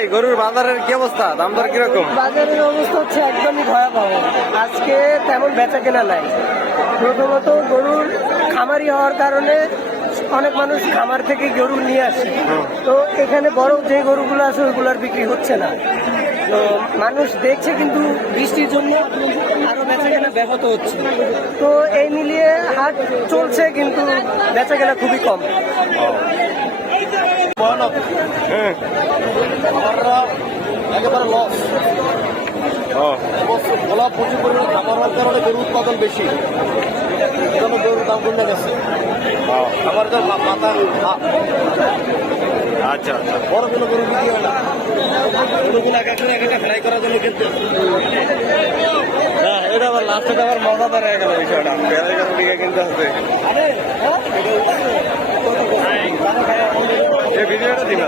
ভাই গরুর বাজারের কি অবস্থা, দাম দর কিরকম? বাজারের অবস্থা হচ্ছে একদমই ভয়াবহ। আজকে তেমন বেচা কেনা নাই। প্রথমত গরুর খামারি হওয়ার কারণে অনেক মানুষ খামার থেকে গরু নিয়ে আসে, তো এখানে বড় যে গরুগুলো আছে ওইগুলোর বিক্রি হচ্ছে না। তো মানুষ দেখছে কিন্তু বৃষ্টির জন্য আরো বেচা কেনা ব্যাহত হচ্ছে। তো এই মিলিয়ে হাট চলছে কিন্তু বেচা কেনা খুবই কম। একেবারে লস। গোলা প্রচুর পরিমাণে খাবার হওয়ার কারণে গরুর উৎপাদন বেশি, এজন্য গরুর দাম কমে গেছে। আমার মাথা আচ্ছা আচ্ছা, বড় কোনো গরু বিক্রি হয় না, গরুগুলো এক একটা ফ্রাই করার জন্য কিন্তু এটা আবার লাস্টে আবার মজাদার হয়ে গেল বিষয়টা, বেড়াই গরু দিকে কিনতে হচ্ছে। এই ভিডিওটা দিন